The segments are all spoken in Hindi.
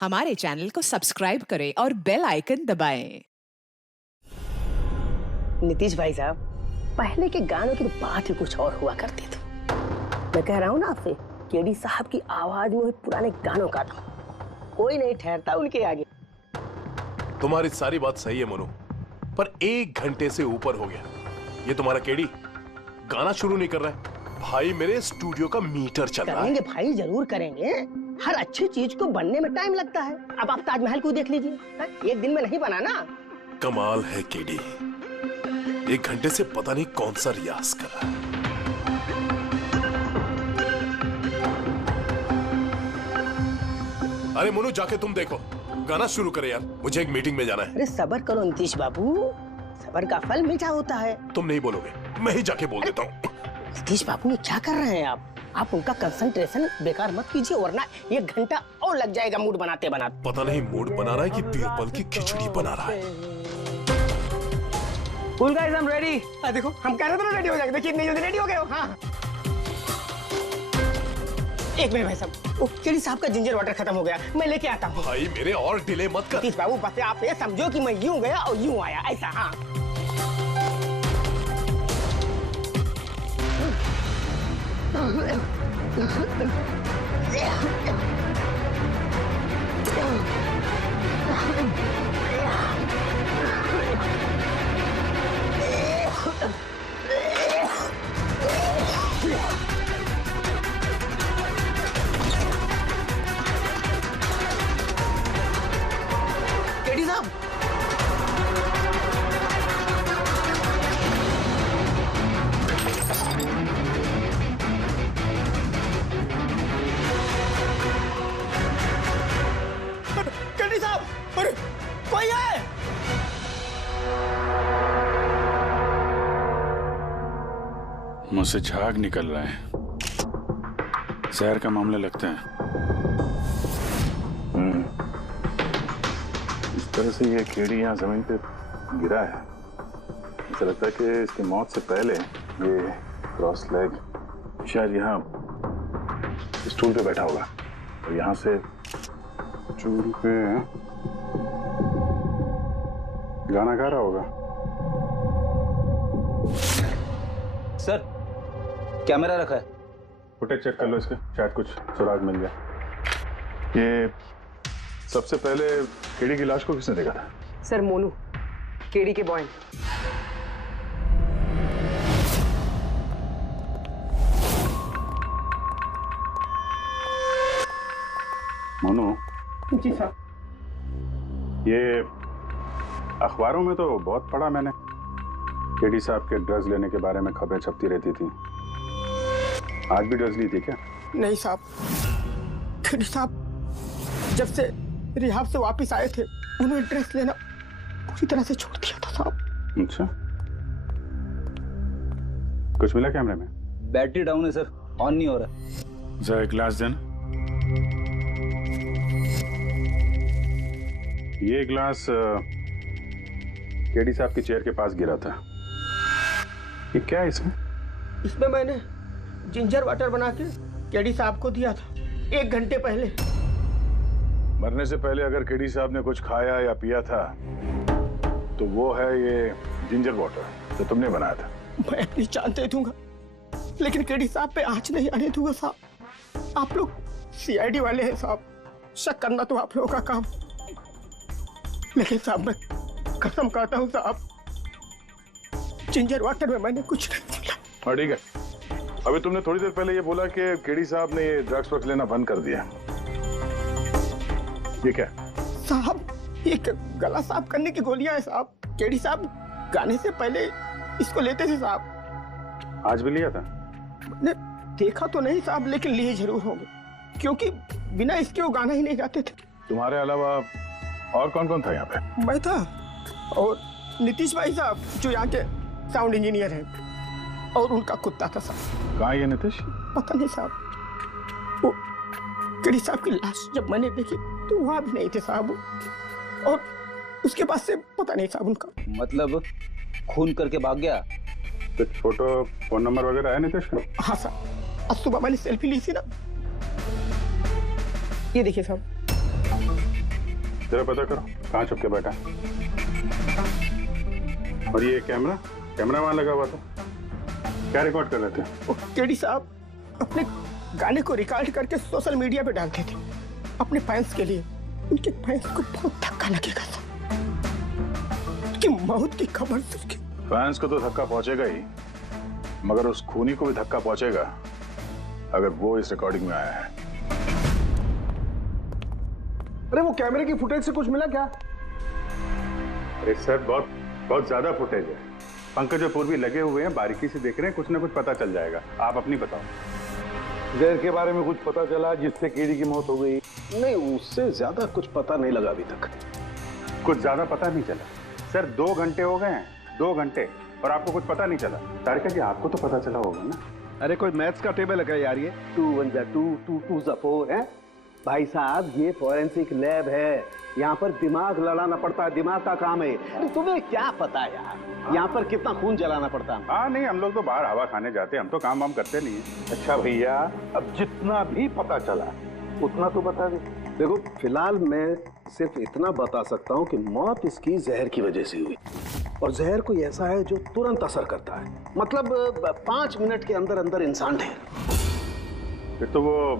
हमारे चैनल को सब्सक्राइब करें और बेल आइकन दबाएं। नीतीश भाई साहब, पहले के गानों की तो बात ही कुछ और हुआ करती थी। मैं कह रहा हूँ ना आपसे, केडी साहब की आवाज में पुराने गानों का था, कोई नहीं ठहरता उनके आगे। तुम्हारी सारी बात सही है मनु, पर 1 घंटे से ऊपर हो गया, ये तुम्हारा केडी गाना शुरू नहीं कर रहा है। भाई मेरे स्टूडियो का मीटर चल रहा है। करेंगे भाई, जरूर करेंगे। हर अच्छी चीज को बनने में टाइम लगता है। अब आप ताजमहल को देख लीजिए, एक दिन में नहीं बना ना। कमाल है केडी, 1 घंटे से पता नहीं कौन सा रियाज कर रहा है। अरे मोनू, जाके तुम देखो, गाना शुरू करे यार, मुझे एक मीटिंग में जाना है। अरे सब्र करो नीतीश बाबू, सब्र का फल मीठा होता है। तुम नहीं बोलोगे, मैं ही जाके बोल देता हूँ। नीतीश बाबू, ये क्या कर रहे हैं आप उनका कंसंट्रेशन बेकार मत कीजिए, वरना 1 घंटा और लग जाएगा मूड बनाते बनाते। पता नहीं मूड बना रहा है कि बीरबल की खिचड़ी बना रहा है। Cool guys, I'm ready। देखो, हम कह रहे थे ना रेडी हो जाएंगे, देखिए इतनी जल्दी रेडी हो गए हो। हाँ, एक मिनट भाई साहब, वो केडी साहब का जिंजर वाटर खत्म हो गया, मैं लेके आता हूँ। भाई मेरे और डिले मत कर। नीतीश बाबू, बस आप ये समझो कि मैं यूं गया और यूं आया, ऐसा। हाँ, केडी साहब, केडी साहब, अरे कोई है? मुझसे झाग निकल रहा है, जहर का मामला लगता है। इस तरह से ये कीड़ी यहाँ जमीन पे गिरा है, ऐसा लगता है कि इसकी मौत से पहले ये क्रॉस लेग शायद यहाँ स्टूल पे बैठा होगा और यहाँ से स्टूल पे गाना गा रहा होगा। सर, कैमरा रखा है, फुटेज चेक कर लो इसके, शायद कुछ सुराग मिल जाए। ये सबसे पहले केडी की लाश को किसने देखा था? सर, मोनू, केडी के बॉय। मोनू, जी साहब। ये अखबारों में तो बहुत पढ़ा मैंने, केडी साहब के ड्रग्स लेने के बारे में खबरें छपती रहती थी। आज भी ड्रग्स ली थी क्या? नहीं साहब, केडी साहब जब से रिहाब से वापस आए थे, उन्होंने ड्रग्स लेना पूरी तरह से छोड़ दिया था साहब। अच्छा, कुछ मिला कैमरे में? बैटरी डाउन है सर, ऑन नहीं हो रहा। जरा एक ग्लास देना। ये ग्लास केडी साहब की चेयर के पास गिरा था। ये क्या है इसमें? इसमें मैंने जिंजर वाटर बना के केडी साहब को दिया था 1 घंटे पहले। मरने से पहले अगर केडी साहब ने कुछ खाया या पिया था तो वो है ये जिंजर वाटर जो तुमने बनाया था। मैं अपनी जान दे दूंगा, लेकिन केडी साहब पे आँच नहीं आने दूंगा साहब। आप लोग सीआईडी वाले हैं साहब, शक करना तो आप लोगों का काम, लेकिन साहब मैं कसम खाता हूँ साहब, जिंजर वाटर में मैंने कुछ नहीं किया। हाँ ठीक है, अभी तुमने थोड़ी देर पहले ये बोला कि केडी साहब ने ये ड्रग्स वक्त लेना बंद कर दिया, ये क्या? साहब, ये गला साफ करने की गोलियां हैं साहब। केडी साहब गाने से पहले इसको लेते थे साहब। आज भी लिया था? मैंने देखा तो नहीं साहब, लेकिन लिए जरूर होंगे, क्योंकि बिना इसके वो गाना ही नहीं गाते थे। तुम्हारे अलावा और कौन कौन था यहाँ पे? मैं था और नीतीश भाई साहब जो यहाँ के साउंड इंजीनियर हैं, और उनका कुत्ता था साहब। कहाँ है ये नीतीश? पता नहीं साहब, वो केडी साहब की लाश जब मैंने देखी तो वहां भी नहीं थे साहब, और उसके बाद से पता नहीं साहब उनका। मतलब खून करके भाग गया? कुछ फोटो फोन नंबर वगैरह है नीतीश का? हाँ सर, आज सुबह मैंने सेल्फी ली थी ना, ये देखिए साहब। जरा पता करो कहाँ छुप के बैठा है। और ये कैमरा वहां लगा हुआ था, क्या रिकॉर्ड कर रहे थे? वो केडी साहब अपने गाने को रिकॉर्ड करके सोशल मीडिया पे डालते थे अपने फैंस के लिए। उनके फैंस को बहुत धक्का लगेगा साहब, उनकी मौत की खबर सुन के। फैंस को तो धक्का पहुंचेगा ही, मगर उस खूनी को भी धक्का पहुंचेगा अगर वो इस रिकॉर्डिंग में आया है। अरे वो कैमरे की फुटेज से कुछ मिला क्या? अरे सर बहुत ज्यादा फुटेज है। पंकज और पूर्वी लगे हुए हैं, बारीकी से देख रहे हैं, कुछ ना कुछ पता चल जाएगा। आप अपनी बताओ। जहर के बारे में कुछ पता चला जिससे कीड़ी की मौत हो गई? नहीं, उससे ज्यादा कुछ पता नहीं लगा अभी तक। कुछ ज्यादा पता नहीं चला सर, 2 घंटे हो गए हैं, 2 घंटे, और आपको कुछ पता नहीं चला। तारिका जी आपको तो पता चला होगा ना? अरे कोई मैथ्स का टेबल है क्या यार? ये 2 1 जा 2 2 2 जा 4 है भाई साहब। ये फॉरेंसिक लैब है, यहाँ पर दिमाग लड़ाना पड़ता है, दिमाग का काम है। अरे तुम्हें क्या पता यार यहाँ पर कितना खून जलाना पड़ता है? हाँ नहीं, हम लोग तो बाहर हवा खाने जाते हैं, हम तो काम वाम करते नहीं है। अच्छा भैया, अब जितना भी पता चला उतना तो बता दे। देखो फिलहाल मैं सिर्फ इतना बता सकता हूँ कि मौत इसकी जहर की वजह से हुई, और जहर कोई ऐसा है जो तुरंत असर करता है, मतलब 5 मिनट के अंदर अंदर इंसान ढेर। फिर तो वो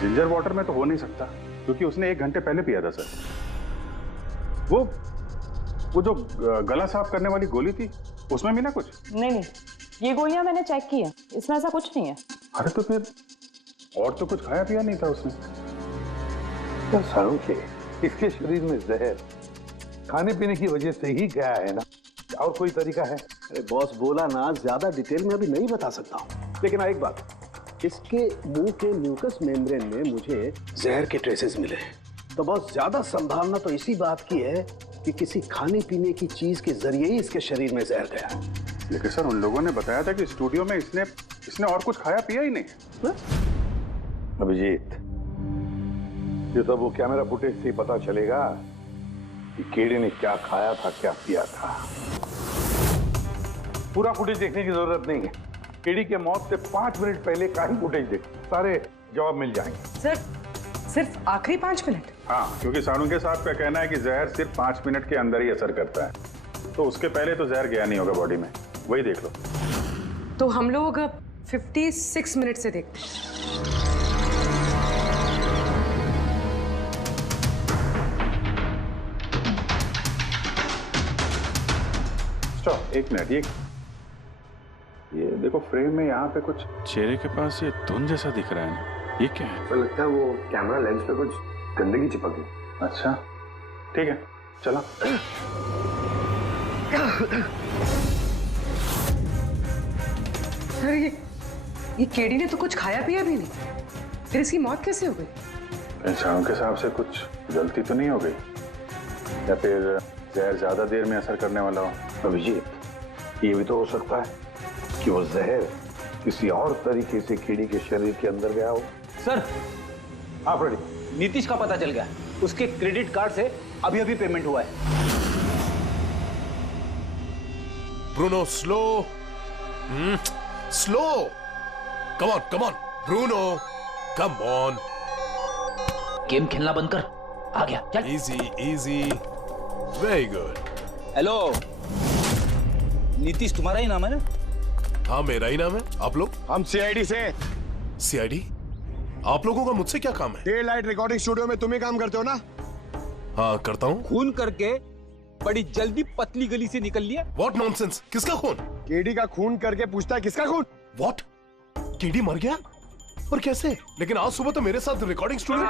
जिंजर वाटर में तो हो नहीं सकता, क्योंकि उसने 1 घंटे पहले पिया था सर। वो जो गला साफ करने वाली गोली थी उसमें मिला कुछ? नहीं, ये गोलियां मैंने चेक की है, इसमें ऐसा कुछ नहीं है। अरे तो फिर और तो कुछ खाया पिया नहीं था उसने? तो सारों के इसके शरीर में जहर खाने पीने की वजह से ही गया है ना, और कोई तरीका है? अरे बॉस बोला ना, ज्यादा डिटेल में अभी नहीं बता सकता हूँ, लेकिन एक बात, इसके मुंह के म्यूकस मेम्ब्रेन में मुझे जहर के ट्रेसेस मिले, तो बहुत ज्यादा संभावना तो इसी बात की है कि किसी खाने पीने की चीज के जरिए ही इसके शरीर में जहर गया। लेकिन सर उन लोगों ने बताया था कि स्टूडियो में इसने और कुछ खाया पिया ही नहीं। अभिजीत, ये तो वो कैमरा फुटेज से ही पता चलेगा कि केड़ी ने क्या खाया था, क्या पिया था। पूरा फुटेज देखने की जरूरत नहीं है, केड़ी के मौत से 5 मिनट पहले का ही फुटेज देख, सारे जवाब मिल जाएंगे। सर, सिर्फ आखिरी 5 मिनट? हाँ, क्योंकि सानुके साहब का कहना है कि जहर सिर्फ 5 मिनट के अंदर ही असर करता है, तो उसके पहले तो जहर गया नहीं होगा बॉडी में, वही देख लो। तो हम लोग 56 मिनट से देखते हैं। Stop, 1 minute. ये देखो फ्रेम में यहाँ पे कुछ चेहरे के पास ये धुन जैसा दिख रहा है ना, ये क्या है? तो लगता है वो कैमरा लेंस पे कुछ गंदगी चिपक गई। अच्छा ठीक है, चला। सर ये केडी ने तो कुछ खाया पिया भी नहीं, फिर इसकी मौत कैसे हो गई? इंसानों के हिसाब से कुछ गलती तो नहीं हो गई, या फिर जहर ज्यादा देर में असर करने वाला हो? अभिजीत, ये भी तो हो सकता है कि वो जहर किसी और तरीके से कीड़ी के शरीर के अंदर गया हो। सर, हाँ फ्रेडी, नीतीश का पता चल गया, उसके क्रेडिट कार्ड से अभी अभी पेमेंट हुआ है। Bruno slow, slow, come on Bruno, come on. Game खेलना बंद कर, आ गया, चल। Easy, very good. Hello, Nitish तुम्हारा ही नाम है ना? हाँ मेरा ही नाम है। आप लोग? हम सीआईडी से। सीआईडी? आप लोगों का मुझसे क्या काम है? डे लाइट रिकॉर्डिंग स्टूडियो में तुम ही काम करते हो ना? हाँ करता हूँ। खून करके बड़ी जल्दी पतली गली से निकल लिया। What nonsense? किसका खून? केडी का खून करके पूछता है किसका खून? What? केडी मर गया? और कैसे? लेकिन आज सुबह तो मेरे साथ रिकॉर्डिंग स्टूडियो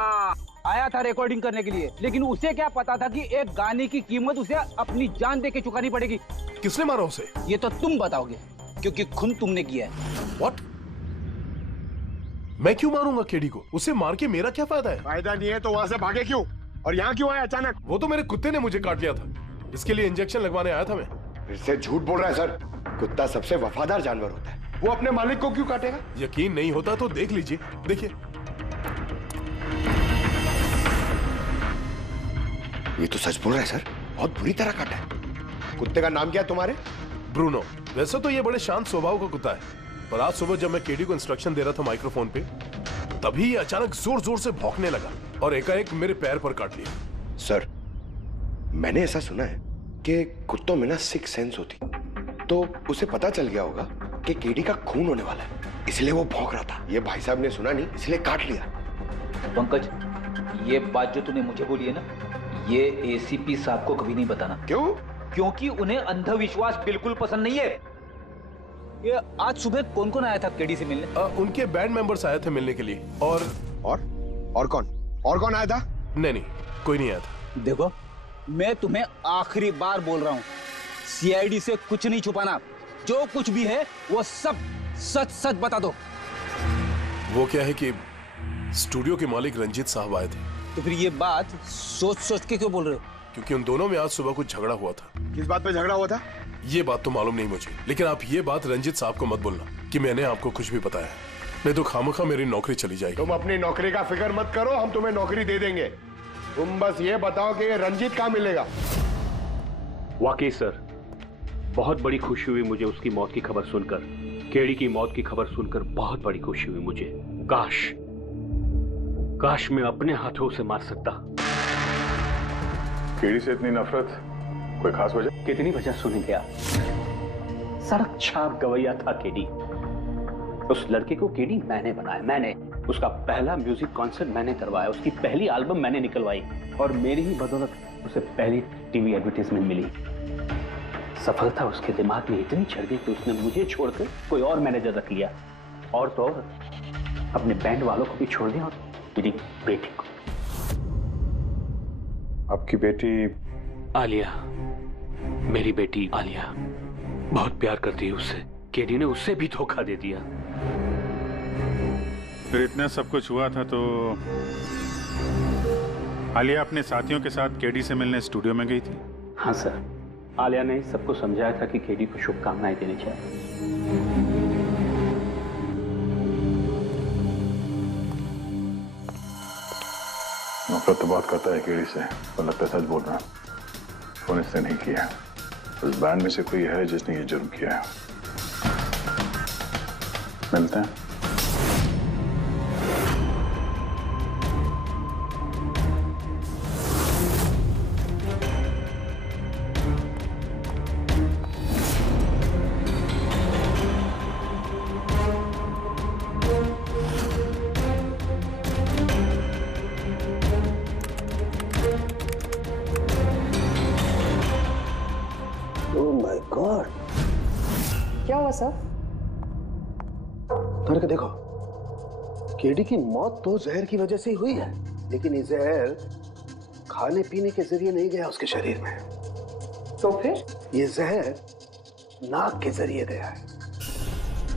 आया था रिकॉर्डिंग करने के लिए, लेकिन उसे क्या पता था कि एक गाने की कीमत उसे अपनी जान दे के चुकानी पड़ेगी। किसने मारा उसे? ये तो तुम बताओगे, क्योंकि खून तुमने किया है। What? मैं क्यों मारूंगा केडी को? उसे मार के मेरा क्या फायदा है? फायदा नहीं है तो वहां से भागे क्यों? और यहाँ क्यों आया अचानक? वो तो मेरे कुत्ते ने मुझे काट लिया था, इसके लिए इंजेक्शन लगवाने आया था मैं। फिर से झूठ बोल रहा है सर। कुत्ता सबसे वफादार जानवर होता है, वो अपने मालिक को क्यों काटेगा? यकीन नहीं होता तो देख लीजिए, देखिए। ये तो सच बोल रहा है सर, बहुत बुरी तरह काटा है। कुत्ते का नाम क्या है तुम्हारे? ब्रूनो। वैसे तो ये बड़े शांत स्वभाव का कुत्ता है, पर आज सुबह जब मैं केडी को इंस्ट्रक्शन दे रहा था माइक्रोफोन पे, तभी ये अचानक जोर जोर से भौंकने लगा। और एकाएक मेरे पैर पर काट लिया। सर, मैंने ऐसा सुना है कि कुत्तों में ना सिक्स सेंस होती, तो उसे पता चल गया होगा कि केडी का खून होने वाला है, इसलिए वो भौंक रहा था। ये भाई साहब ने सुना नहीं, इसलिए काट लिया। पंकज, ये बात जो तूने मुझे बोली है ना, ये एसीपी साहब को कभी नहीं बताना। क्यों? क्योंकि उन्हें अंधविश्वास बिल्कुल पसंद नहीं है। ये आज सुबह कौन कौन आया था केडी से मिलने? उनके बैंड मेंबर्स आए थे मिलने के लिए। और कौन आया था? नहीं, कोई नहीं आया था। देखो, मैं तुम्हें आखिरी बार बोल रहा हूँ, सीआईडी से कुछ नहीं छुपाना। जो कुछ भी है वो सब सच सच बता दो। वो क्या है कि स्टूडियो के मालिक रंजीत साहब आए थे। तो फिर ये बात सोच सोच के क्यों बोल रहे हो? क्योंकि उन दोनों में आज सुबह कुछ झगड़ा हुआ था। किस बात पे झगड़ा हुआ था? ये बात तो मालूम नहीं मुझे, लेकिन आप ये बात रंजीत साहब को मत बोलना कि मैंने आपको कुछ भी बताया, नहीं तो खामखा मेरी नौकरी चली जाएगी। तुम अपनी नौकरी का फिक्र मत करो, हम तुम्हें नौकरी दे देंगे। तुम बस ये बताओ कि रंजीत कहाँ मिलेगा। वाकई सर, बहुत बड़ी खुशी हुई मुझे उसकी मौत की खबर सुनकर। केडी की मौत की खबर सुनकर बहुत बड़ी खुशी हुई मुझे। काश मैं अपने हाथों से मार सकता। केडी से इतनी नफरत, कोई खास वजह? कितनी वजह सुनेंगे आप? सड़क छाप गवैया था केडी। उस लड़के को केडी मैंने बनाया, मैंने उसका पहला म्यूजिक कॉन्सर्ट मैंने करवाया, उसकी पहली एल्बम मैंने निकलवाई, और मेरी ही बदौलत उसे पहली टीवी एडवर्टाइजमेंट मिली। सफलता उसके दिमाग में इतनी चढ़ गई कि उसने मुझे छोड़कर कोई और मैनेजर रख लिया, और तो और अपने बैंड वालों को भी छोड़ दिया, और मेरी बेटी को। आपकी बेटी आलिया, मेरी बेटी आलिया बहुत प्यार करती है उससे। केडी ने उससे भी धोखा दे दिया। फिर इतना सब कुछ हुआ था तो आलिया अपने साथियों के साथ केडी से मिलने स्टूडियो में गई थी? हाँ सर, आलिया ने सबको समझाया था कि केडी को शुभकामनाएं देनी चाहिए। नफरत तो बात करता है केडी से, पर लगता है सच बोल रहा है। फोन इसने नहीं किया। उस बैंड में से कोई है जिसने ये जुर्म किया है। मिलते हैं। क्या हुआ सर? करके देखो, केडी की मौत तो जहर की वजह से ही हुई है, लेकिन ये जहर खाने पीने के जरिए नहीं गया उसके शरीर में। तो फिर? ये जहर नाक के जरिए गया है।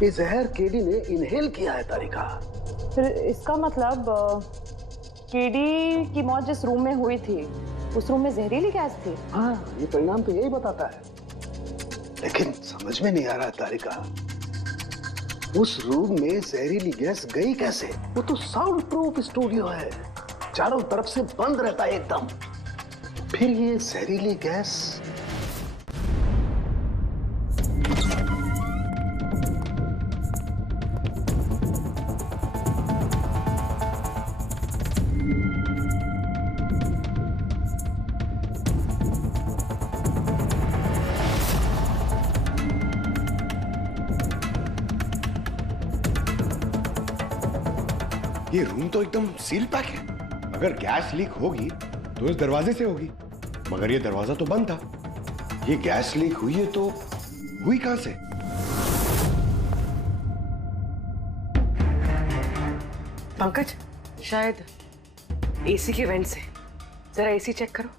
ये जहर केडी ने इनहेल किया है तारिका। फिर इसका मतलब केडी की मौत जिस रूम में हुई थी, उस रूम में जहरीली गैस थी? हाँ, ये परिणाम तो यही बताता है, लेकिन समझ में नहीं आ रहा तारिका, उस रूम में जहरीली गैस गई कैसे? वो तो साउंड प्रूफ स्टूडियो है, चारों तरफ से बंद रहता है एकदम। फिर ये जहरीली गैस ये रूम तो एकदम सील पैक है। अगर गैस लीक होगी तो इस दरवाजे से होगी, मगर ये दरवाजा तो बंद था। ये गैस लीक हुई है तो हुई कहां से? पंकज, शायद एसी के वेंट से। जरा एसी चेक करो।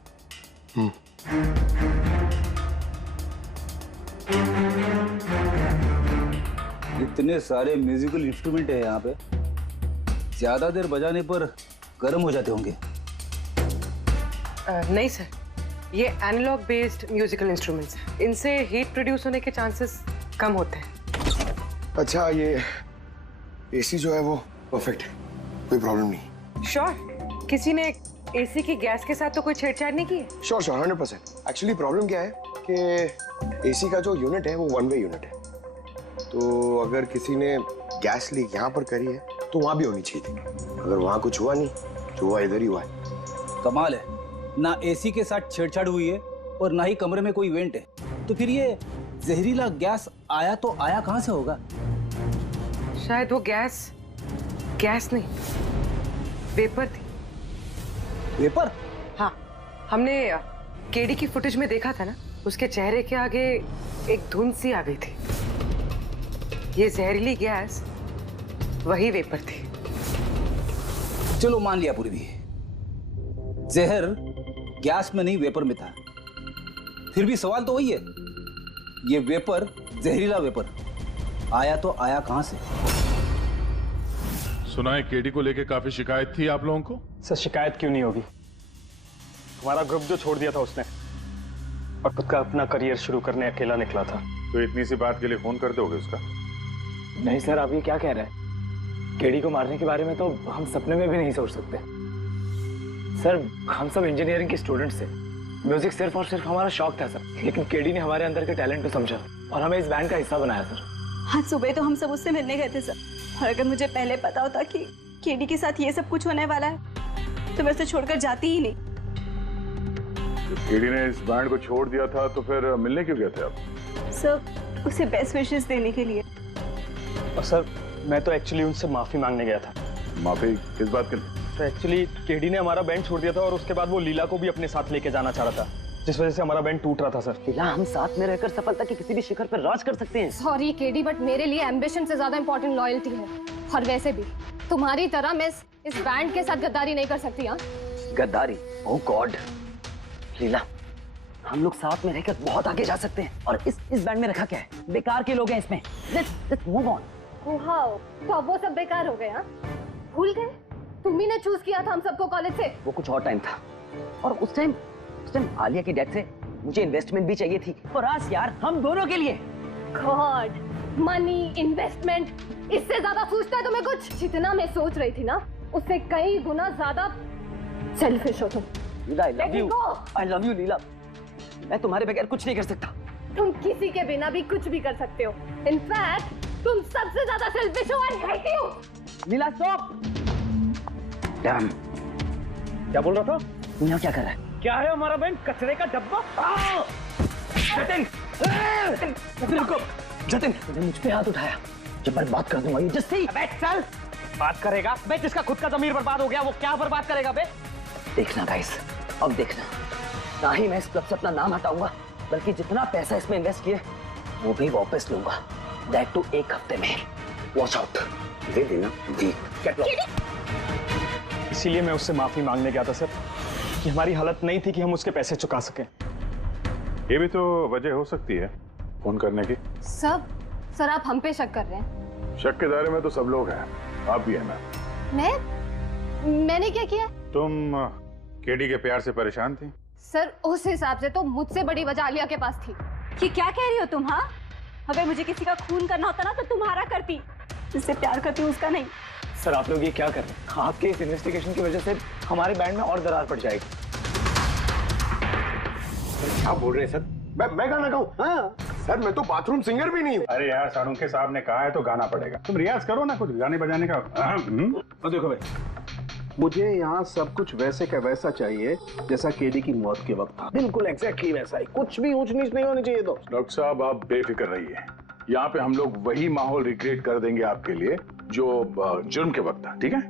इतने सारे म्यूजिकल इंस्ट्रूमेंट है यहाँ पे, ज्यादा देर बजाने पर गर्म हो जाते होंगे। नहीं सर, ये एनालॉग बेस्ड म्यूजिकल इंस्ट्रूमेंट्स हैं। इनसे हीट प्रोड्यूस होने के चांसेस कम होते हैं। अच्छा, ये एसी जो है वो परफेक्ट है, कोई प्रॉब्लम नहीं? श्योर? किसी ने एसी की गैस के साथ तो कोई छेड़छाड़ नहीं की? श्योर 100%। एक्चुअली प्रॉब्लम क्या है कि एसी का जो यूनिट है वो वन वे यूनिट है, तो अगर किसी ने गैस लीक यहाँ पर करी है तो वहां भी होनी चाहिए थी। अगर वहां कुछ हुआ नहीं जो हुआ इधर ही हुआ है। कमाल है, ना एसी के साथ छेड़छाड़ हुई है और ना ही कमरे में कोई वेंट है, तो फिर ये जहरीला गैस आया तो आया कहां से होगा? शायद वो गैस नहीं, वेपर थी। वेपर? हाँ, हमने केडी की फुटेज में देखा था ना, उसके चेहरे के आगे एक धुंध सी आ गई थी। ये जहरीली गैस वही वेपर थी। चलो मान लिया पूर्वी, जहर गैस में नहीं वेपर में था, फिर भी सवाल तो वही है, ये वेपर, जहरीला वेपर आया तो आया कहां से? सुना है केडी को लेके काफी शिकायत थी आप लोगों को? सर शिकायत क्यों नहीं होगी, हमारा ग्रुप जो छोड़ दिया था उसने और खुद का अपना करियर शुरू करने अकेला निकला था। तो इतनी सी बात के लिए फोन कर दोगे उसका? नहीं सर, आप ये क्या कह रहे हैं? केडी को मारने के बारे में तो हम सपने में भी नहीं सोच सकते। सर हम सब इंजीनियरिंग के स्टूडेंट्स थे, म्यूजिक सिर्फ और सिर्फ हमारा शौक था सर, लेकिन केडी ने हमारे अंदर के टैलेंट को समझा और हमें इस बैंड का हिस्सा बनाया सर। आज सुबह तो हम सब उससे मिलने गए थे सर, और अगर मुझे पहले पता होता कि केडी के साथ ये सब कुछ होने वाला है तो मैं उसे छोड़कर जाती ही नहीं। केडी ने इस बैंड को छोड़ दिया था तो फिर मिलने क्यों गए थे आप? सर उसे बेस्ट विशेस देने के लिए। और सर मैं तो एक्चुअली उनसे माफी मांगने गया था। माफी किस बात के लिए? तो एक्चुअली केडी ने हमारा बैंड छोड़ दिया था और उसके बाद वो लीला को भी अपने साथ लेके जाना चाह रहा था, जिस वजह से हमारा बैंड टूट रहा था सर। लीला, हम साथ में रहकर सफलता के किसी भी शिखर पर राज कर सकते हैं। सॉरी केडी, बट मेरे लिए एम्बिशन से ज्यादा इंपॉर्टेंट लॉयल्टी है, और वैसे भी तुम्हारी तरह मैं इस बैंड के साथ गद्दारी नहीं कर सकती। हाँ, गद्दारी? ओह गॉड लीला, हम लोग साथ में रहकर बहुत आगे जा सकते हैं, और इस बैंड में रखा क्या है? बेकार के लोग हैं इसमें। Let's move on. वाओ, तो अब वो सब बेकार हो गए? हाँ, भूल गए? तुम ही ने चूज किया था हम सबको कॉलेज से। वो कुछ और टाइम था, और उस टाइम आलिया की डेथ से मुझे इन्वेस्टमेंट भी चाहिए थी, और आज यार हम दोनों के लिए। गॉड, मनी, इन्वेस्टमेंट, इससे ज्यादा सोचता है तुम्हें कुछ? जितना मैं सोच रही थी ना, उससे कई गुना ज्यादा सेल्फिश हो तुम। लीला, I love you लीला, मैं तुम्हारे बगैर कुछ नहीं कर सकता। तुम किसी के बिना भी कुछ भी कर सकते हो। इनफैक्ट तुम सबसे ज्यादा सेल्फिश हो। I hate you। Leela stop. Dam, क्या बोल रहा था? तू यहाँ क्या कर रहा है? क्या है हमारा बैंड? कचरे का डब्बा। जतिन, रुको। जतिन, तूने मुझ पे हाथ उठाया, जब मैं बात कर दूंगा। Just see. अबे चल, बात करेगा बे? जिसका खुद का ज़मीर बर्बाद हो गया वो क्या बर्बाद करेगा बे? देखना गाइस, अब देखना, ना ही मैं इस क्लब से अपना नाम हटाऊंगा, बल्कि जितना पैसा इसमें इन्वेस्ट किए वो भी वापस लूंगा, दैट टू 1 हफ्ते में। Watch out. दे देना जी। इसीलिए मैं उससे माफी मांगने गया था सर, कि हमारी हालत नहीं थी कि हम उसके पैसे चुका सकें। ये भी तो वजह हो सकती है फोन करने की। सर आप हम पे शक कर रहे हैं? शक के दायरे में तो सब लोग हैं, आप भी है ना। मैंने क्या किया? तुम केडी के प्यार से परेशान थी? सर उस हिसाब से तो मुझसे बड़ी वजह आलिया के पास थी। कि क्या कह रही हो तुम? हाँ, अगर मुझे किसी का खून करना होता ना तो तुम्हारा करती, जिससे प्यार करती हूँ उसका नहीं। सर आप लोग ये क्या कर रहे हैं? आपके इस इन्वेस्टिगेशन की वजह से हमारे बैंड में और दरार पड़ जाएगी। क्या बोल रहे हैं सर? मैं गाना गाऊं? हाँ सर, मैं तो बाथरूम सिंगर भी नहीं हूँ। अरे यार, सारुंखे साहब ने कहा है तो गाना पड़ेगा, तुम रियाज करो ना कुछ गाने बजाने का। और देखो भाई, मुझे यहाँ सब कुछ वैसे का वैसा चाहिए जैसा केडी की मौत के वक्त था, बिल्कुल एग्जैक्टली वैसा ही, कुछ भी ऊंच नीच नहीं होनी चाहिए। तो डॉक्टर साहब आप बेफिक्र रहिए, यहाँ पे हम लोग वही माहौल रिक्रिएट कर देंगे आपके लिए जो जुर्म के वक्त था, ठीक है?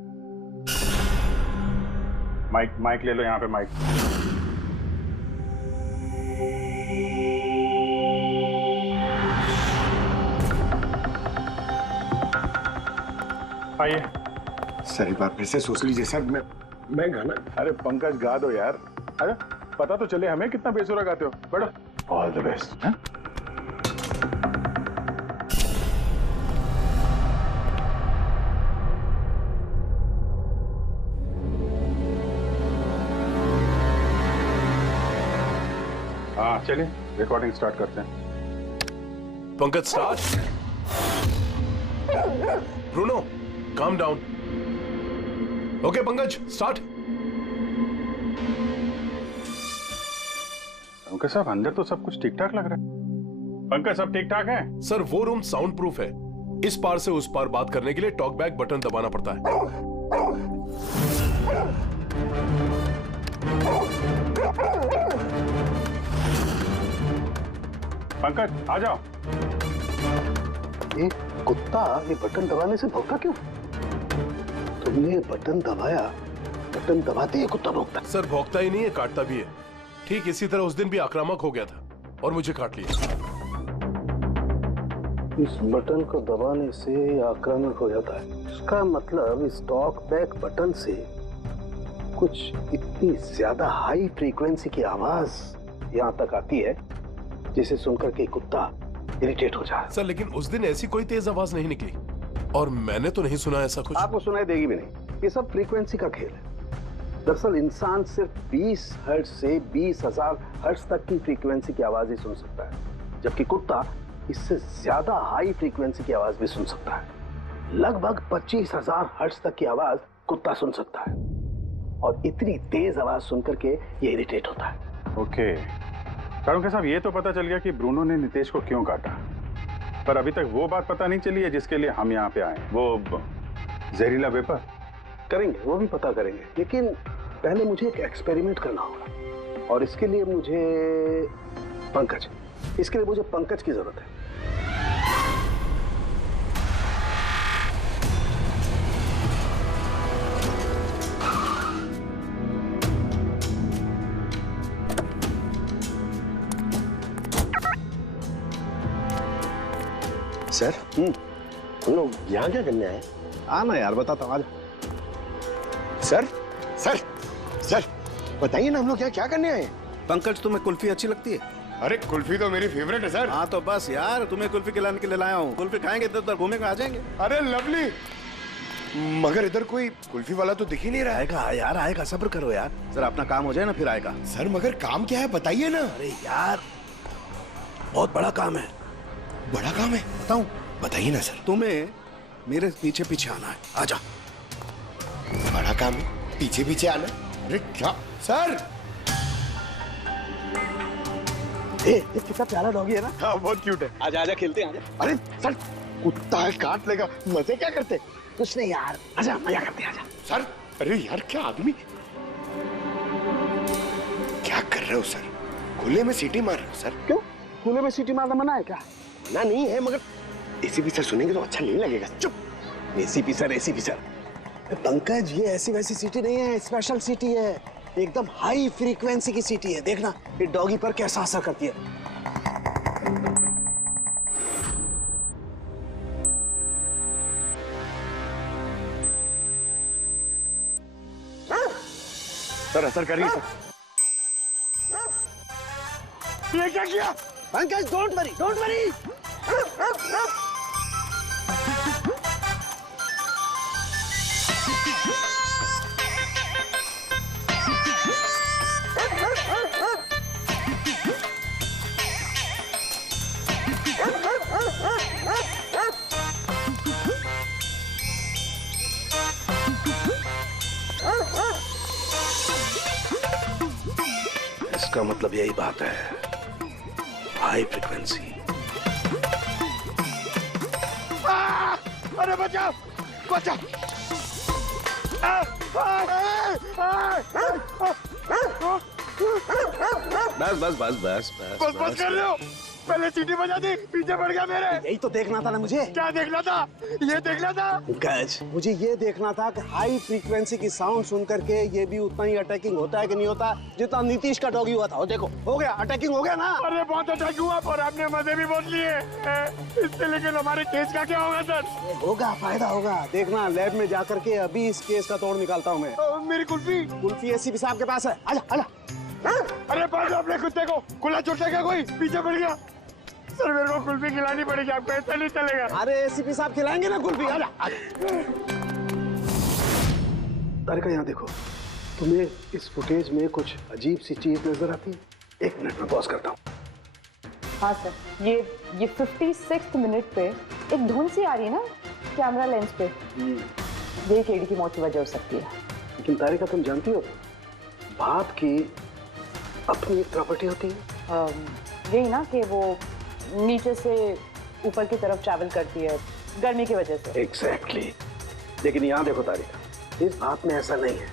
माइक ले लो, यहाँ पे माइक। आइए सर, एक बार फिर से सोच लीजिए सर। मैं गाना। अरे पंकज गा दो यार, अरे पता तो चले हमें कितना बेसुरा गाते हो। बैठो। All the best. हाँ चलिए रिकॉर्डिंग स्टार्ट करते हैं। Pankaj start. Bruno calm down. Okay Pankaj start. Pankaj साहब अंदर तो सब कुछ ठीक ठाक लग रहा है। पंकज सब ठीक ठाक है? सर वो रूम साउंड प्रूफ है, इस पार से उस पार बात करने के लिए टॉक बैक बटन दबाना पड़ता है। पंकज आ जाओ। ये कुत्ता ये बटन दबाने से भौंका क्यों? तुमने ये बटन दबाया, बटन दबाते ही कुत्ता भौंकता। सर भौंकता ही नहीं है, काटता भी है। ठीक इसी तरह उस दिन भी आक्रामक हो गया था और मुझे काट लिया। इस बटन को दबाने से आक्रामक हो जाता है। इसका मतलब इस टॉक बैक बटन से कुछ इतनी ज्यादा हाई फ्रीक्वेंसी की आवाज यहाँ तक आती है जिसे सुनकर के कुत्ता इरिटेट हो जाए। सर लेकिन उस दिन ऐसी कोई तेज आवाज नहीं निकली और मैंने तो नहीं सुना ऐसा कुछ। आपको सुनाई देगी भी नहीं, ये सब फ्रीक्वेंसी का खेल है। दरअसल इंसान सिर्फ 20 हर्ट्ज से 20,000 हर्ट्ज तक की फ्रीक्वेंसी की आवाज ही सुन सकता है, जबकि कुत्ता इससे ज्यादा हाई फ्रीक्वेंसी की आवाज भी सुन सकता है। लगभग 25,000 हर्ट्ज तक की आवाज कुत्ता सुन सकता है और इतनी तेज आवाज सुनकर के ये इरिटेट होता है। ओके तारुण्य साहब, ये तो पता चल गया कि ब्रूनो ने नितेश को क्यों काटा, पर अभी तक वो बात पता नहीं चली है जिसके लिए हम यहाँ पे आए। वो जहरीला वेपर करेंगे, वो भी पता करेंगे, लेकिन पहले मुझे एक एक्सपेरिमेंट करना होगा और इसके लिए मुझे पंकज की जरूरत है। सर हम लोग यहाँ क्या करने आए? आना यार, बताता हूँ। सर सर सर बताइए ना, हम लोग यहाँ क्या करने आए? पंकज, तुम्हें कुल्फी अच्छी लगती है? अरे कुल्फी तो मेरी फेवरेट है सर। हाँ तो बस यार, तुम्हें कुल्फी खिलाने के लिए लाया हूँ। कुल्फी खाएंगे तो उधर घूमेंगे, आ जाएंगे। अरे लवली, मगर इधर कोई कुल्फी वाला तो दिख ही नहीं रहा है। आएगा यार, आएगा, सब्र करो यार, जरा अपना काम हो जाए ना फिर आएगा। सर मगर काम क्या है बताइए ना। अरे यार बहुत बड़ा काम है। बड़ा काम है? बताऊं? बताइए ना सर। तुम्हें मेरे पीछे पीछे आना है, आजा। बड़ा काम है, पीछे पीछे आना? अरे क्या सर? ये कितना प्यारा डॉगी है ना। हाँ बहुत क्यूट है। आजा आजा, खेलते हैं, आजा। अरे सर कुत्ता है, काट लेगा। मजे क्या करते? कुछ नहीं यार, आजा मजा करते हैं, आजा। सर अरे यार क्या आदमी, क्या कर रहे हो सर? खुले में सीटी मार रहे हो सर? क्यों खुले में सीटी मारना मना है क्या? मना नहीं है, मगर एसीपी सर सुनेंगे तो अच्छा नहीं लगेगा। चुप। एसीपी सर पंकज, ये ऐसी वैसी सीटी नहीं है, स्पेशल सीटी है, एकदम हाई फ्रीक्वेंसी की सीटी है। देखना ये डॉगी पर कैसा असर करती है। सर असर करिए सर। ये क्या किया? Pankaj don't worry, don't worry. इसका मतलब यही बात है, हाई फ्रीक्वेंसी। अरे बचाओ बचाओ। बस बस बस बस बस बस कर रहे हो? पहले सीटी बजा दी, पीछे पड़ गया मेरे। यही तो देखना था ना मुझे। क्या देखना था? ये देखना था पंकज, मुझे ये देखना था कि हाई फ्रीक्वेंसी की साउंड सुन करके ये भी उतना ही अटैकिंग होता है कि नहीं होता जितना नीतीश का डॉगी हुआ था। देखो हो गया, अटैकिंग हो गया ना। अरे बहुत अटैक हुआ और आपने मजे भी बहुत लिए इससे, लेकिन हमारे केस का क्या होगा सर? होगा, फायदा होगा। देखना लैब में जाकर के अभी इस केस का तोड़ निकालता हूँ मैं। मेरी कुल्फी? कुल्फी एसीपी साहब के पास है, आजा आजा। अरे बाजू अपने कुत्ते को, खुला छोड़ता क्या कोई? पीछे पड़ गया। सर मेरे को कुल्फी खिलानी पड़ेगी, आपको ऐसा नहीं चलेगा। अरे एसीपी साहब खिलाएंगे ना कुल्फी, आजा आजा। तारिका यहाँ देखो, तुम्हें इस फुटेज में कुछ अजीब सी चीज नजर आती है? 1 मिनट में पॉज करता हूँ। हाँ सर, ये 56th मिनट पे एक धुन सी आ रही है ना कैमरा लेंस पे, ये केडी की मौत की वजह हो सकती है। लेकिन तारिका तुम जानती हो, भाप की अपनी एक प्रॉपर्टी होती है। यही ना कि वो नीचे से ऊपर की तरफ ट्रैवल करती है गर्मी की वजह से। एग्जैक्टली। लेकिन यहाँ देखो तारिका, इस भाप में ऐसा नहीं है।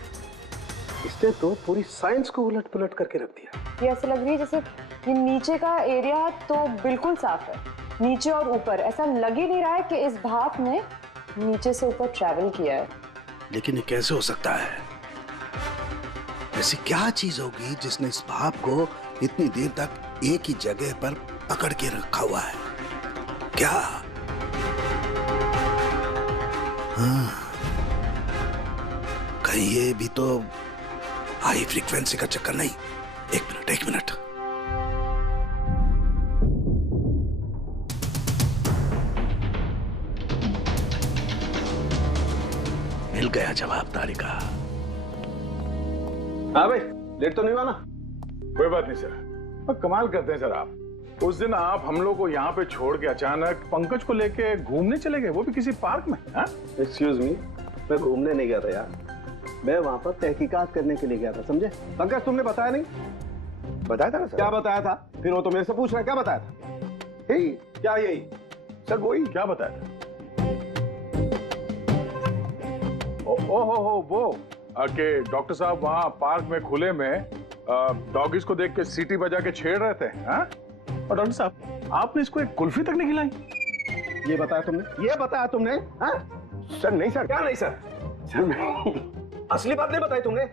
इसने तो पूरी साइंस को उलट पुलट करके रख दिया। ये ऐसा लग रही है जैसे ये नीचे का एरिया तो बिल्कुल साफ है, नीचे और ऊपर ऐसा लग ही नहीं रहा है कि इस भाप ने नीचे से ऊपर ट्रैवल किया है। लेकिन ये कैसे हो सकता है? ऐसी क्या चीज होगी जिसने इस भाप को इतनी देर तक एक ही जगह पर पकड़ के रखा हुआ है? क्या? हाँ, कहीं ये भी तो हाई फ्रीक्वेंसी का चक्कर नहीं? एक मिनट। मिल गया जवाब तारिका। हाँ भाई, लेट तो नहीं हुआ ना? कोई बात नहीं सर। पर कमाल करते हैं सर आप। उस दिन आप हम लोग को यहाँ पे छोड़ के अचानक पंकज को लेके घूमने चले गए, वो भी किसी पार्क में। एक्सक्यूज मी, मैं घूमने नहीं गया था यार, मैं वहां पर तहकीकात करने के लिए गया था, समझे? पंकज तुमने बताया नहीं? बताया था ना सर। क्या बताया था? फिर वो तो मेरे से पूछ रहा है, क्या बताया था? यही। क्या यही? सर वही। क्या बताया था? ओ वो कि डॉक्टर साहब वहाँ पार्क में खुले में डॉगीज को देख के सीटी बजा के छेड़ रहे थे। और डॉक्टर साहब आपने इसको एक कुल्फी तक नहीं खिलाई। ये बताया तुमने? हाँ? सर नहीं सर। क्या नहीं सर? सर नहीं, असली बात नहीं बताई तुमने।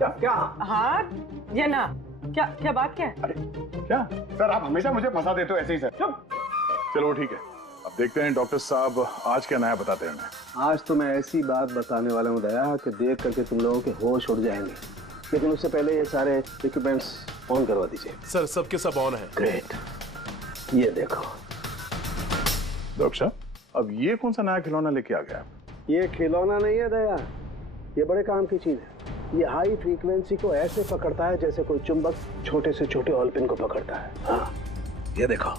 क्या? हाँ या ना? क्या बात क्या है? अरे क्या सर, आप हमेशा मुझे फंसा देते हो ऐसे ही सर। चलो ठीक है, अब देखते हैं डॉक्टर साहब आज क्या नया बताते हैं। आज तो मैं ऐसी बात बताने वाला हूँ दया कि देख करके तुम लोगों के होश उड़ जाएंगे, लेकिन उससे पहले ये सारे इक्विपमेंट्स ऑन करवा दीजिए। सर सबके सब ऑन है। ग्रेट। ये देखो डॉक्टर साहब, अब ये कौन सा नया खिलौना लेके आ गया? ये खिलौना नहीं है दया, ये बड़े काम की चीज है। ये हाई फ्रीक्वेंसी को ऐसे पकड़ता है जैसे कोई चुंबक छोटे से छोटे ऑलपिन को पकड़ता है। हाँ, ये देखो,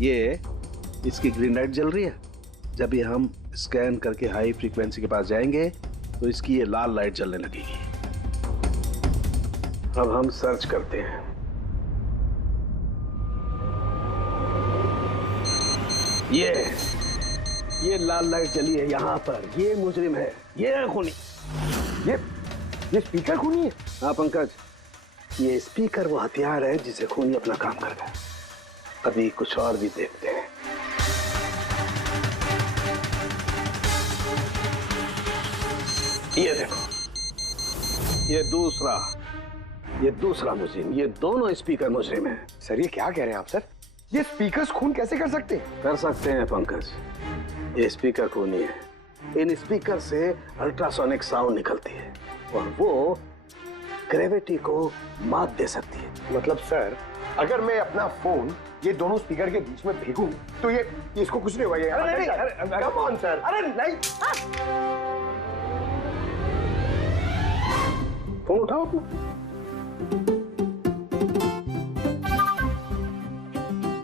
ये इसकी ग्रीन लाइट जल रही है। जब ये हम स्कैन करके हाई फ्रीक्वेंसी के पास जाएंगे तो इसकी ये लाल लाइट जलने लगेगी। अब हम सर्च करते हैं। ये लाल लाइट जली है यहाँ पर, ये मुजरिम है, ये है खूनी। ये स्पीकर खूनी है? हाँ पंकज, ये स्पीकर वो हथियार है जिसे खूनी अपना काम कर रहा है। अभी कुछ और भी देखते हैं। ये देखो, ये दूसरा मुजरिम, ये दोनों स्पीकर मुजरिम हैं। सर ये क्या कह रहे हैं आप सर? ये स्पीकर्स खून कैसे कर सकते हैं? कर सकते हैं पंकज, ये स्पीकर खूनी है। इन स्पीकर से अल्ट्रासोनिक साउंड निकलती है और वो ग्रेविटी को मात दे सकती है। मतलब सर, अगर मैं अपना फोन ये दोनों स्पीकर के बीच में फेंकूं तो ये इसको कुछ नहीं हुआ। अरे कम ऑन सर। अरे नहीं, फोन उठाओ अपना।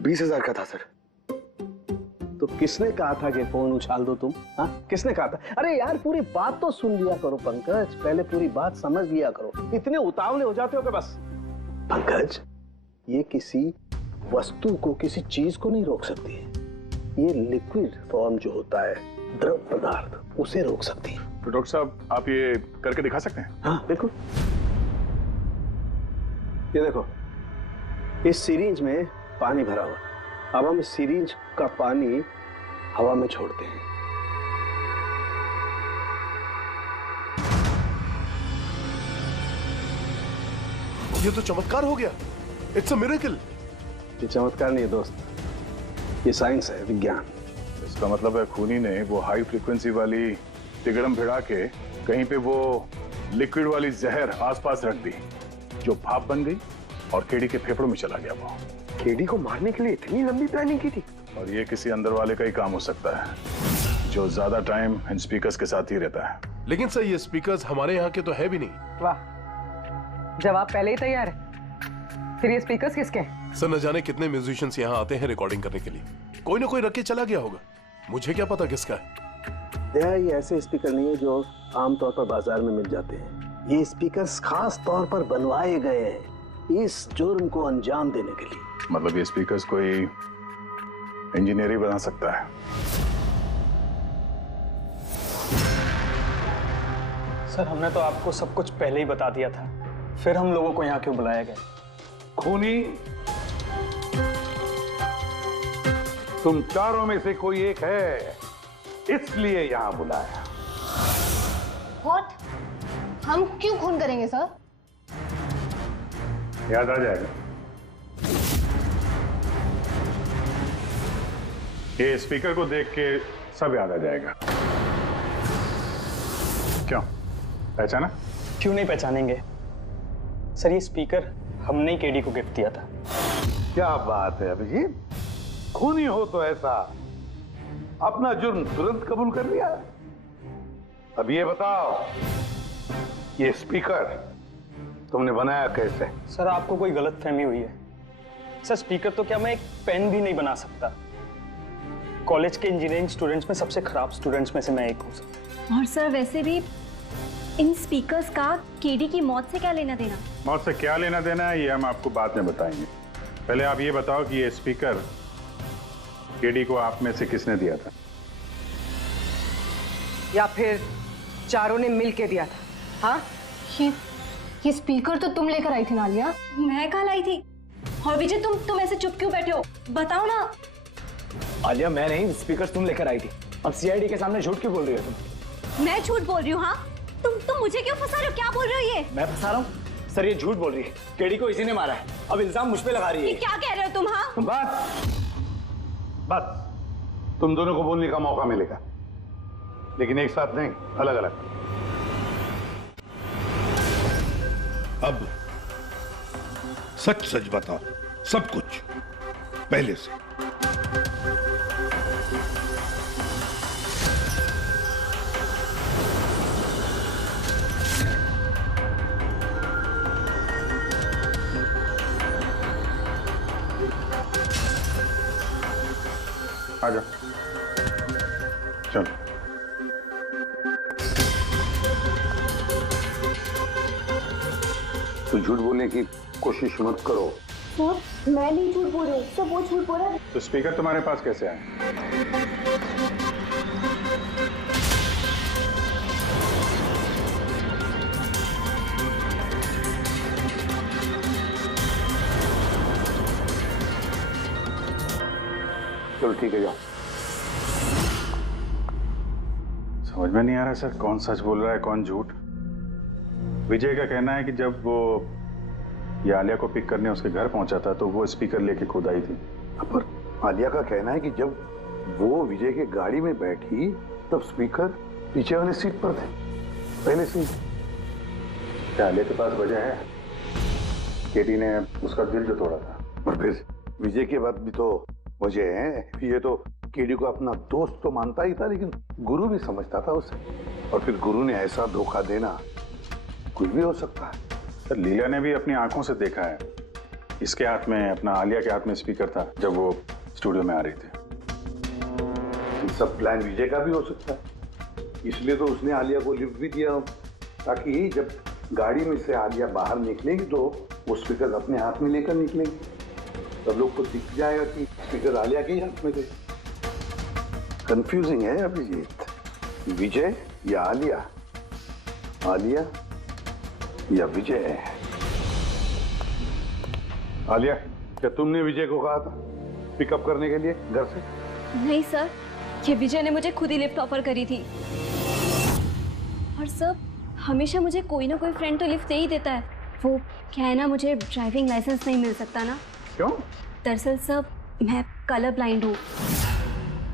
20,000 का था सर। तो किसने कहा था कि फोन उछाल दो तुम? हाँ, किसने कहा था? अरे यार पूरी बात तो सुन लिया करो पंकज, पहले पूरी बात समझ लिया करो। इतने उतावले हो जाते हो कि बस। पंकज, ये किसी वस्तु को, किसी चीज को नहीं रोक सकती है। ये लिक्विड फॉर्म जो होता है, द्रव पदार्थ, उसे रोक सकती है। तो डॉक्टर साहब आप ये करके दिखा सकते हैं? हाँ बिल्कुल। ये देखो, इस सिरिंज में पानी भरा हुआ। अब हम इस सिरिंज का पानी हवा में छोड़ते हैं। ये तो चमत्कार हो गया। It's a miracle. ये चमत्कार नहीं है दोस्त, ये साइंस है, विज्ञान। इसका मतलब है खूनी ने वो हाई फ्रीक्वेंसी वाली तिगड़म भिड़ा के कहीं पे वो लिक्विड वाली जहर आसपास रख दी, जो भाप बन गई और केडी के फेफड़ों में चला गया। वो केडी को मारने के लिए इतनी लंबी प्लानिंग की थी? और ये किसी अंदर वाले का ही काम हो सकता है, जो ज्यादा टाइम इन स्पीकर्स के साथ ही रहता है। लेकिन सर ये स्पीकर्स हमारे यहाँ के तो है भी नहीं। वाह, जवाब पहले ही तैयार है। फिर ये स्पीकर्स किसके हैं? सर न जाने कितने म्यूजिशियंस यहाँ आते हैं रिकॉर्डिंग करने के लिए, कोई ना कोई रख के चला गया होगा। मुझे क्या पता किसका है। ये ऐसे स्पीकर नहीं है जो आमतौर पर बाजार में मिल जाते हैं। ये स्पीकर्स खास तौर पर बनवाए गए हैं इस जुर्म को अंजाम देने के लिए। मतलब ये स्पीकर्स कोई इंजीनियर ही बना सकता है। सर हमने तो आपको सब कुछ पहले ही बता दिया था, फिर हम लोगों को यहाँ क्यों बुलाया गया? खूनी, तुम चारों में से कोई एक है, इसलिए यहां बुलाया। व्हाट? हम क्यों खून करेंगे सर? याद आ जाएगा। ये स्पीकर को देख के सब याद आ जाएगा। क्यों, पहचाना? क्यों नहीं पहचानेंगे सर, ये स्पीकर हमने ही केडी को गिफ्ट दिया था। क्या बात है अभिजीत, खूनी हो तो ऐसा अपना जुर्म तुरंत कबूल कर लिया। अब ये बताओ, ये स्पीकर तुमने बनाया कैसे? सर आपको कोई गलतफहमी हुई है। सर स्पीकर तो क्या मैं एक पेन भी नहीं बना सकता। कॉलेज के इंजीनियरिंग स्टूडेंट्स में सबसे खराब स्टूडेंट्स में से मैं एक हूँ। और सर वैसे भी इन स्पीकर्स का केडी की मौत से क्या लेना देना? मौत से क्या लेना देना है ये हम आपको बाद में बताएंगे। पहले आप ये बताओ कि ये स्पीकर केडी को आप में से किसने दिया था? या फिर चारों ने मिल के दिया था? हाँ, ये स्पीकर तो तुम लेकर आई थी नालिया। मैं कहाँ लाई थी? और विजय तुम ऐसे चुप क्यों बैठे हो? बताओ ना। आलिया मैं नहीं, स्पीकर तुम लेकर आई थी। अब सीआईडी के सामने झूठ क्यों बोल रही हो तुम? मैं झूठ बोल रही हूँ? हाँ, तुम मुझे क्यों फंसा रहे हो? क्या बोल रहे हो ये? मैं फंसा रहा हूँ? सर ये झूठ बोल रही है, केडी को इसी ने मारा है। अब इल्जाम मुझ पे लगा रही है। ये क्या कह रहे हो तुम? हाँ बस तुम दोनों को बोलने का मौका मिलेगा, लेकिन एक साथ नहीं, अलग अलग। अब सच सच बताओ, सब कुछ पहले से। आजा, चलो। तो झूठ बोलने की कोशिश मत करो। सर मैं नहीं झूठ बोल रही हूँ, सब वो झूठ बोल रहा है। तो स्पीकर तुम्हारे पास कैसे आए? चलो ठीक है, जाओ। समझ में नहीं आ रहा सर, कौन सच बोल रहा है कौन झूठ। विजय का कहना है कि जब वो ये आलिया को पिक करने उसके घर पहुंचा था तो वो स्पीकर लेके खुद आई थी। पर आलिया का कहना है कि जब वो विजय के गाड़ी में बैठी तब स्पीकर पीछे वाली सीट पर थे, पहले से। क्या आलिया के पास वजह है? केटी ने उसका दिल जो तोड़ा था। और फिर विजय के बाद भी तो वजह है। ये तो केडी को अपना दोस्त तो मानता ही था, लेकिन गुरु भी समझता था उसे। और फिर गुरु ने ऐसा धोखा देना, कुछ भी हो सकता है। सर लीला ने भी अपनी आंखों से देखा है, इसके हाथ में, अपना आलिया के हाथ में स्पीकर था जब वो स्टूडियो में आ रही थी। ये सब प्लान विजय का भी हो सकता है, इसलिए तो उसने आलिया को लिफ्ट भी दिया, ताकि जब गाड़ी में से आलिया बाहर निकलेगी तो वो स्पीकर अपने हाथ में लेकर निकलेगी। सब लोग को दिख जाएगा कि स्पीकर आलिया के ही हाथ में थे। कंफ्यूजिंग है अभिजीत, विजय या आलिया, आलिया या विजय। आलिया, क्या तुमने विजय को कहा था पिकअप करने के लिए घर से? नहीं सर, ये विजय ने मुझे खुद ही लिफ्ट ऑफर करी थी। और सर हमेशा मुझे कोई ना कोई फ्रेंड तो लिफ्ट दे ही देता है। वो क्या है ना, मुझे ड्राइविंग लाइसेंस नहीं मिल सकता ना। क्यों? दरअसल सर मैं कलर ब्लाइंड हूँ,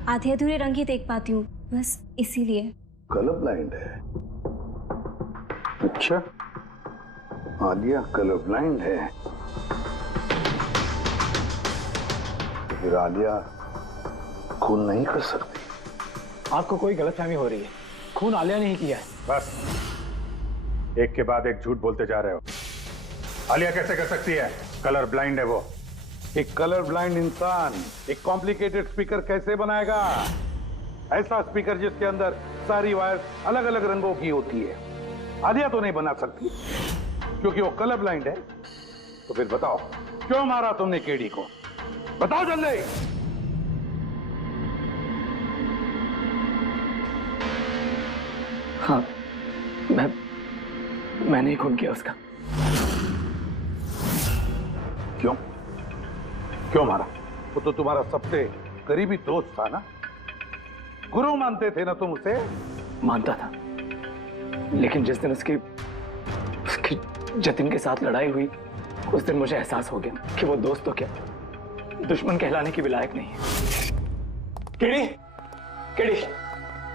आधे अधूरे रंग ही देख पाती हूँ, बस इसीलिए। कलर ब्लाइंड है? अच्छा, आलिया कलर ब्लाइंड है, तो फिर आलिया खून नहीं कर सकती। आपको कोई गलतफहमी हो रही है, खून आलिया ने ही किया है। बस एक के बाद एक झूठ बोलते जा रहे हो। आलिया कैसे कर सकती है? कलर ब्लाइंड है वो। एक कलर ब्लाइंड इंसान एक कॉम्प्लिकेटेड स्पीकर कैसे बनाएगा? ऐसा स्पीकर जिसके अंदर सारी वायर अलग अलग रंगों की होती है, आलिया तो नहीं बना सकती क्योंकि वो कलर ब्लाइंड है। तो फिर बताओ, क्यों मारा तुमने केडी को? बताओ जल्दी। हाँ, मैंने ही खून किया उसका। क्यों? क्यों मारा? वो तो तुम्हारा सबसे करीबी दोस्त था ना, गुरु मानते थे ना तुम उसे? मानता था, लेकिन जिस दिन उसकी जतिन के साथ लड़ाई हुई, उस दिन मुझे एहसास हो गया कि वो दोस्त तो क्या, दुश्मन कहलाने की भी लायक नहीं है। केडी, केडी,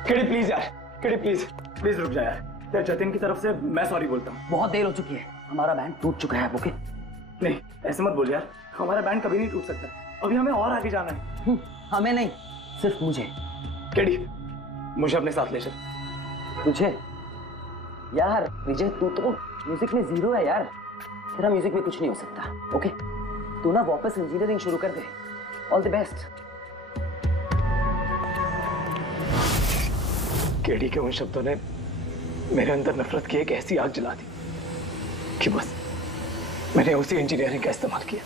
केडी प्लीज यार, केडी प्लीज रुक जा यार। तेरे जतिन की तरफ से मैं सॉरी बोलता हूँ। बहुत देर हो चुकी है, हमारा बैंड टूट चुका है। ओके नहीं, ऐसे मत बोल यार, हमारा बैंड कभी नहीं टूट सकता। अभी हमें और आगे जाना है। हमें नहीं, सिर्फ मुझे। केडी, मुझे अपने साथ ले चल। तुझे? यार विजय, तू तो म्यूजिक में जीरो है यार, तेरा म्यूजिक में कुछ नहीं हो सकता। ओके, तू ना वापस इंजीनियरिंग शुरू कर दे। All the best. केडी के उन शब्दों ने मेरे अंदर नफरत की एक ऐसी आग जला दी कि बस मैंने उसी इंजीनियरिंग का इस्तेमाल किया।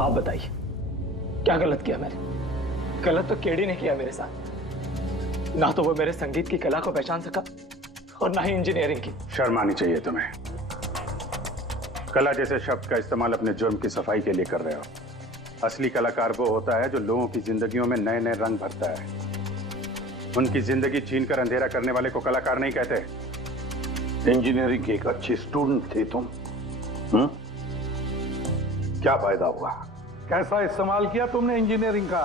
आप बताइए, क्या गलत किया मैंने? गलत तो केडी ने किया मेरे साथ। ना तो वो मेरे संगीत की कला को पहचान सका और ना ही इंजीनियरिंग की। शर्म आनी चाहिए तुम्हें। कला जैसे शब्द का इस्तेमाल अपने जुर्म की सफाई के लिए कर रहे हो। असली कलाकार वो होता है जो लोगों की जिंदगियों में नए नए रंग भरता है। उनकी जिंदगी छीनकर अंधेरा करने वाले को कलाकार नहीं कहते। इंजीनियरिंग के एक अच्छे स्टूडेंट थे तुम। क्या फायदा हुआ? कैसा इस्तेमाल किया तुमने इंजीनियरिंग का?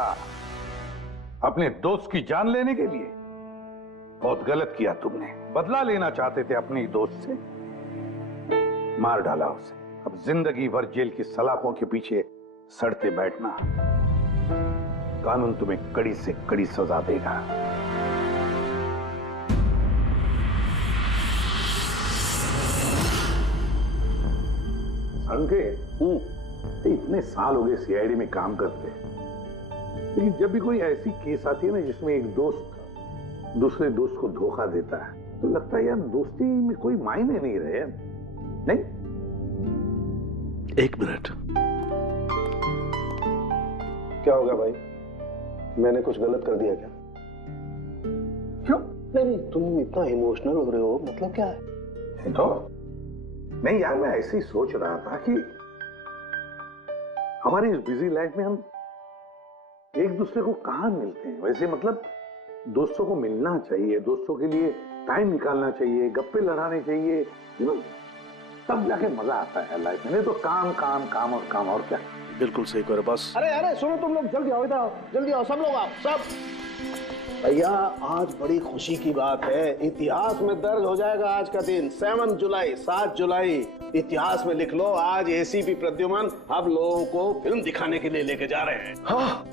अपने दोस्त की जान लेने के लिए? बहुत गलत किया तुमने। बदला लेना चाहते थे अपने दोस्त से, मार डाला उसे। अब जिंदगी भर जेल की सलाखों के पीछे सड़ते बैठना। कानून तुम्हें कड़ी से कड़ी सजा देगा। इतने साल हो गए सीआईडी में काम करते, लेकिन जब भी कोई ऐसी केस आती है ना जिसमें एक दोस्त दूसरे दोस्त को धोखा देता है, तो लगता है यार दोस्ती में कोई मायने नहीं रहे। नहीं? एक मिनट। क्या हो गया भाई? मैंने कुछ गलत कर दिया क्या? क्यों? नहीं, तुम इतना इमोशनल हो रहे हो, मतलब क्या है? तो नहीं यार, मैं ऐसे ही सोच रहा था कि हमारी इस बिजी लाइफ में हम एक दूसरे को कहां मिलते हैं। वैसे मतलब दोस्तों को मिलना चाहिए, दोस्तों के लिए टाइम निकालना चाहिए, गप्पे लड़ाने चाहिए, तब जाके मजा आता है लाइफ में। नहीं तो काम काम काम और काम, और क्या। बिल्कुल सही करो बस। अरे सुनो तुम लोग, जल्दी आओ, इधर आओ, जल्दी आओ, सब लोग आओ, सब। भैया आज बड़ी खुशी की बात है, इतिहास में दर्ज हो जाएगा आज का दिन। 7 जुलाई इतिहास में लिख लो। आज एसीपी प्रद्युमन आप लोगों को फिल्म दिखाने के लिए लेके जा रहे हैं। हाँ।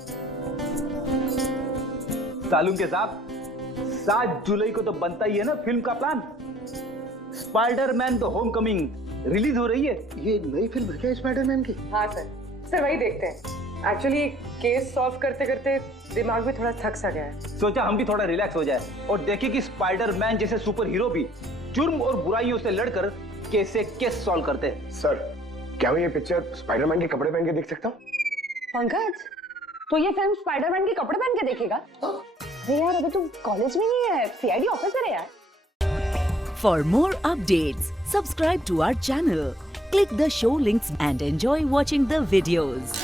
सालून के साहब, 7 जुलाई को तो बनता ही है ना फिल्म का plan. Spiderman the Homecoming release हो रही है। ये नई फिल्म है क्या स्पाइडरमैन की? हाँ सर वही देखते हैं। एक्चुअली केस सॉल्व करते करते दिमाग भी थोड़ा थक सा गया है। सोचा हम भी थोड़ा रिलैक्स हो जाए और देखें कि स्पाइडरमैन जैसे सुपर हीरो भी जुर्म और बुराइयों से लड़कर कैसे केस सॉल्व करते हैं। सर, क्या मैं ये पिक्चर स्पाइडरमैन के कपड़े पहन के देख सकता हूँ? पंकज, तो ये फिल्म स्पाइडरमैन के कपड़े पहन के देखेगा? अरे यार, अभी तो कॉलेज में ही है, सीआईडी ऑफिसर है यार। For more updates, subscribe to our channel, click the show links and enjoy watching the videos.